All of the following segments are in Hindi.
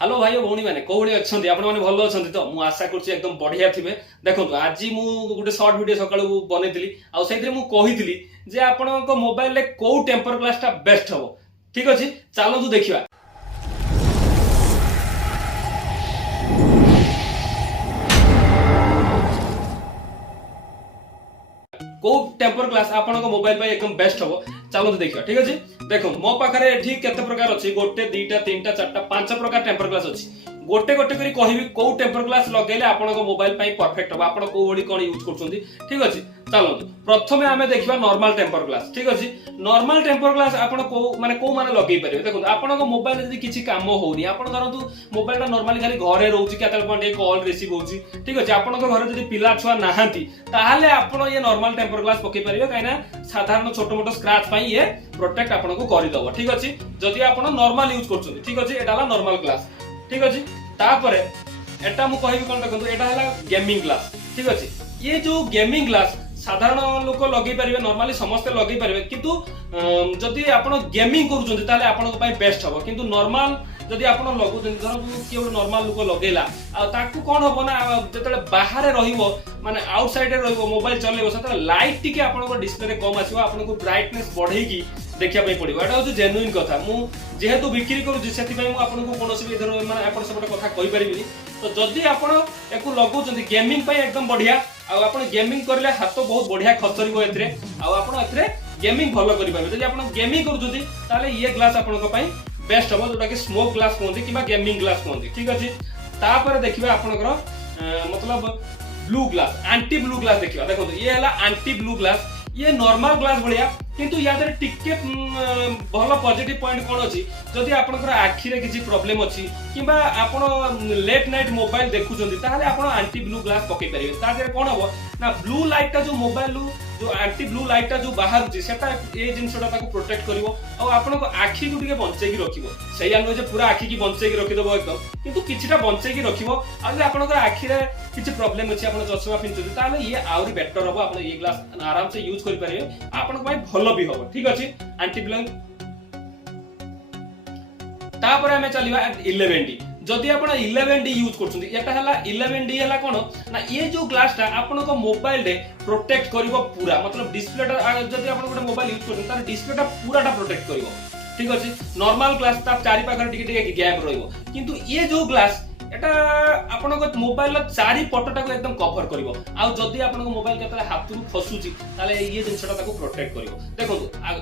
हेलो भाई और भौणी मैंने कौड़ी अच्छा आपण मैंने भल अच्छा तो मुझे आशा करुच्ची एकदम बढ़िया थे। देखो आज मुझे गोटे सर्ट वीडियो सकाळु बनईली आही जे आपण मोबाइल रे कौ टेम्पर ग्लास टा बेस्ट हम। ठीक अच्छे चलतु देखा को टेम्पर ग्लास आपण मोबाइल पे एकदम बेस्ट हम। चलते देखा ठीक अच्छे। देखो मो पाखे केते प्रकार अच्छी गोटे दुईटा तीन टा चार टा पांच प्रकार टेम्पर ग्लास अच्छी गोटे गोटे करी कहबी को टेम्पर ग्लास लगेले आपण मोबाइल पे परफेक्ट हम। आपण को बड़ी कौन यूज कर ठीक अच्छे। चलतु प्रथमे आम देखा नॉर्मल टेम्पर ग्लास ठीक अच्छे। नॉर्मल टेम्पर ग्लास आपण को माने को माने लगे पारे। देखो आपण मोबाइल जदी किछि काम होउनी आपण धरतु मोबाइल नॉर्मली खाली घरे रहउची केतल पॉइंट कॉल रिसीव होउची ठीक अच्छे। आपण घर जदी पिला छुआ नाहांती ताहाले आपण ये नॉर्मल टेम्पर ग्लास पके परिबे काइना साधारण छोट मोट स्क्रैच पई ये प्रोटेक्ट आपण को करि दबो ठीक अच्छे। जदी आपण नॉर्मल यूज करछन ठीक अच्छे एटा नॉर्मल ग्लास ठीक अच्छे। तापरे एटा मु कहबी कोन देखो एटा हला गेमिंग ग्लास ठीक अच्छे। ये जो गेमिंग ग्लास साधारण लोक लगे पारे नॉर्मली समस्ते लगे पारे किंतु जदि आपण गेमिंग करूछन ताले आपण को बेस्ट हबो। किंतु नॉर्मल जदि आपण लगुछन धर कि ଗୋଟେ नॉर्मल लोक लगेला आ ताकू कोन हबो ना जतले बाहर रहिबो माने आउटसाइड रे रहिबो मोबाइल चलेबो सता लाइट टिके आपण को डिस्प्ले रे कम आसीबो आपण को ब्राइटनेस बढ़ेगी देखिया पई पड़िबो। एटा होय जेन्युइन कथा। मु जेहेतु बिक्री करू सेति पई मु आपण को कोनोसी भी इधर माने आपण सब कथा कहि परिबिनी। तो जदि आपण एको लगुछन गेमिंग पई एकदम बढ़िया आ आपण गेमिंग करले हाथ बहुत बढ़िया खसरिबो एथरे आ आपण एथरे गेमिंग भलो करि पाबे। जदि आपण गेमिंग करूछथि ताले ये ग्लास आपण को पई बेस्ट हम जोटा कि स्मोक ग्लास कहते कि गेमिंग ग्लास कहते ठीक अच्छे। तापर देखिबा आपनकर मतलब blue glass anti blue glass देखिबा। देखो ये हला एंटी ब्लू ग्लास ये नॉर्मल ग्लास बढ़िया किंतु या दरे टिके भलो पॉजिटिव पॉइंट कोन अछि जदि आपनकर आखि रे किछि प्रॉब्लम अछि किबा आपण लेट नाइट मोबाइल देखुचंदी ताहाले आपण एंटी ब्लू ग्लास पके परिबे। ता दरे कोन हबो ना ब्लू लाइट ता जो मोबाइल जो एंटी ब्लू लाइट ता जो बाहर छि सेटा ए जिंसटा ताको प्रोटेक्ट करिवो आ आपण को आखि को टिके बंचै की रखिवो। सही आनो जे पूरा आखि की बंचै की रखि देबो एकदम किंतु किछिटा बंचै की रखिवो। आ जे आपनकर आखि रे किछि प्रॉब्लम अछि आपण चश्मा पिनचुदी ताले ये आउरी बेटर हबो। आपण ये ग्लास आराम से यूज करि परिबे आपण को भाई भलो भी हबो ठीक अछि। एंटी ब्लू तापर हमें चलिबा 11D। जदि आपण 11D यूज करछुंती एटा हला 11D हला कोन ना ये जो ग्लास टा आपण को मोबाइल रे प्रोटेक्ट करिवो पूरा मतलब डिस्प्ले टा जदि आपण गोटे मोबाइल यूज करछुंती तार डिस्प्ले टा पूरा टा प्रोटेक्ट करिवो ठीक अछि। नॉर्मल ग्लास ता चारि पाखर टिके टिके गैप रहिवो किंतु ये जो ग्लास एटा आपण को मोबाइल ला चारि पटटा को एकदम कवर करिवो। आ जदि आपण को मोबाइल केतले हाथ रु खसुची ताले ये जिंसटा ताको प्रोटेक्ट करिवो। देखो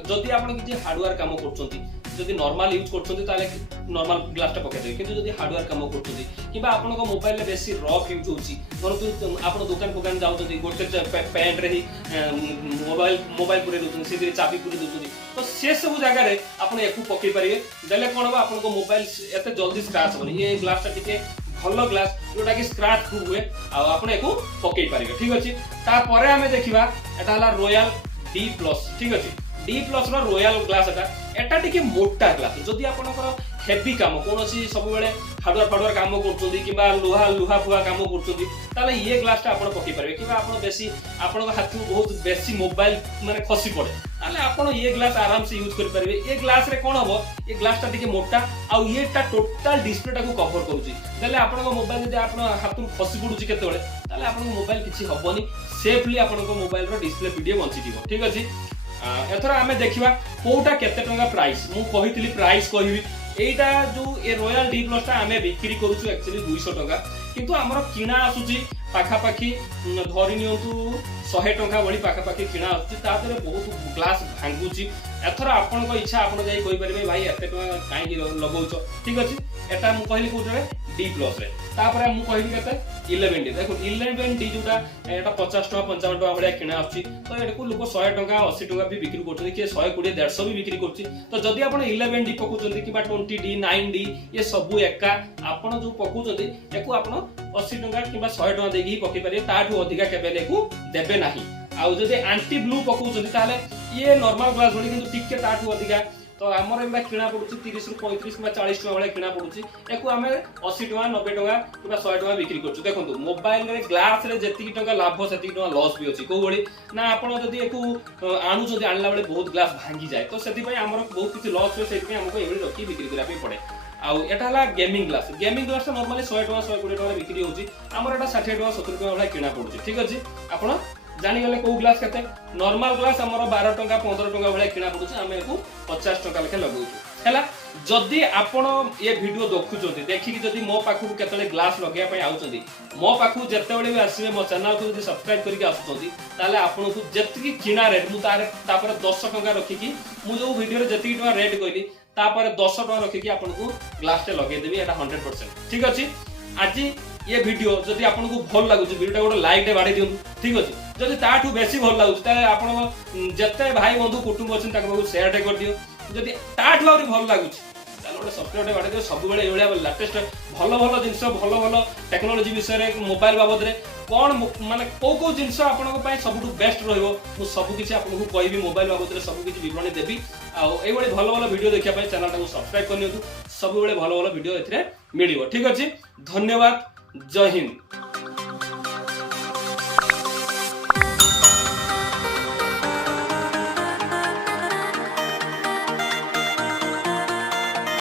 जदि आपण किछि हार्डवेयर काम करछुंती जदि नॉर्मल यूज करछुंती ताले नॉर्मल ग्लास टा पके दे किंतु जदि हार्डवेयर काम करछुंती किबा आपण को मोबाइल ले बेसी रफ यूज होची परंतु आपण दुकान पुकान जाउछंती गोटे पैंट रे ही मोबाइल पुरे दोछन सेदिरे चाबी पुरे दोछन तो से सब जगह रे आपण एकु पके परिबे देले कोन हो आपण को मोबाइल एते जल्दी स्क्रैच होनी। ये ग्लास टा टिके भलो ग्लास जोटा कि स्क्रैच प्रूफ हुए आ आपण एकु पके परिबे ठीक अछि। ता परे हमें देखिबा एटा हला रॉयल डी प्लस ठीक अछि। डी प्लस रो रॉयल ग्लास एटा टिके मोटा ग्लास जदि आपनकर हेवी काम कोनोसी सब बेले हार्डवेयर काम करछोदी किबा लुहा फुहा काम करछोदी ताले ये ग्लास टा आपण पके परबे किबा आपण बेसी आपण हाथ बहुत बेसी मोबाइल माने खसी पड़े ताले आपण ये ग्लास आराम से यूज कर परबे। ये ग्लास रे कोन हबो ये ग्लास टा टिके मोटा आ ये टा टोटल डिस्प्ले टा को कवर करूची ताले आपण को मोबाइल जदि आपण हाथ खसी पडुची केते बेले ताले आपण को मोबाइल किछि हबोनी सेफली आपण को मोबाइल रो डिस्प्ले वीडियो बंची दिबो ठीक अछि। एथरा हमें देखिबा कोटा केते टंगा प्राइस मु कहितली प्राइस कहिबी एटा जो ए रॉयल डी प्लस टा हमें बिक्री करूछु एक्चुअली 200 टंका किंतु हमर किना आसुची पाखा पाखी धरि नियंतु 100 टंका बड़ी पाखा पाखी किना आसुची तादरे बहुत ग्लास भांगुची। एथरा आपन को इच्छा आपन जाई कहि परबे भाई एते टंका काई लगौछो ठीक अछि। एटा मु कहली कोटरे डी प्लस रे तापर मु कहली केते 11D। देखो 11D जोटा एटा 50 टंका 55 टंका बड़िया किना आसुची तो एटको लोक 100 टंका 80 टंका भी बिक्री करछथि के 120 150 भी बिक्री करछि। तो जदि आपण 11D पकुचंती किबा 20D 9D ये सब एका आपण जो पकुचंती एको आपण 80 टंका किबा 100 टंका देगी पके पारे ताठू अधिका केबे लेकु देबे नाही। आ जदि एंटी ब्लू पकुचंती ताले ये नॉर्मल ग्लास बडी किंतु टिके ताठू अधिका तो आमर एबा किना पडुची 30 रु 35 किबा 40 टका वाला किना पडुची एको हमें 80 टका 90 टका किबा 100 टका बिक्री करछु। देखंतु मोबाइल रे ग्लास रे जेतिकी टका लाभ सेतिकी टका लॉस भी अछि को बडी ना आपण जदि एको आनु जदि आनला बेले बहुत ग्लास भांगी जाय तो सेति पय हमर बहुत किछि लॉस होय सेति पय हमको एबडी रखी बिक्री करा पे पड़े। आउ एटा हला गेमिंग ग्लास नॉर्मली 100 टका 120 टका बिक्री होची हमर एटा 60 टका 70 टका वाला किना पड़ुची ठीक अछि आपण जानि गले को ग्लास केते नॉर्मल ग्लास हमर 12 टका 15 टका वाला किना पड़ुची हमें को 50 टका लेके लगाउछु हैला जदी आपण ये वीडियो देखुचोती देखि कि जदी मो पाखु केतले ग्लास लगेया पय आउचोती मो पाखु जेतेबेले भी आसीबे मो चैनल को जदी सब्सक्राइब करके आसुचोती ताले आपण को जेतकी किना रेट मु तापर 10 टका रखि कि मु जो वीडियो रे जेतकी टका रेट कहली तापर 10 टका रखि कि आपण को ग्लास टे लगे देबी एटा 100% ठीक अछि आज ये वीडियो जदी आपण को भल लागुची वीडियो गोटे लाइक टे बाडी दियु ठीक अछि जदी ताठू बेसी भल लागुची ताले आपण जेते भाई बंधु कुटुंब अछि ताके बहु शेयर टे कर दियो जदी ताठू आउरी भल लागुची ताले गोटे सब्सक्राइब टे बाडी दियो सब बेले एवलिया लेटेस्ट भल भल जिंस भल टेक्नोलॉजी विषय रे मोबाइल बाबद रे कोन माने को जिंस आपण को पय सबटू बेस्ट रहइबो मु सब किछि आपण को कहबी मोबाइल बाबद रे सब किछि विवरण देबी आ एई बळे भल भल वीडियो देखिया पय चैनल टाको सब्सक्राइब करनियतु सब बेले भल भल वीडियो एथरे मिलिबो ठीक अछि धन्यवाद जय हिंद।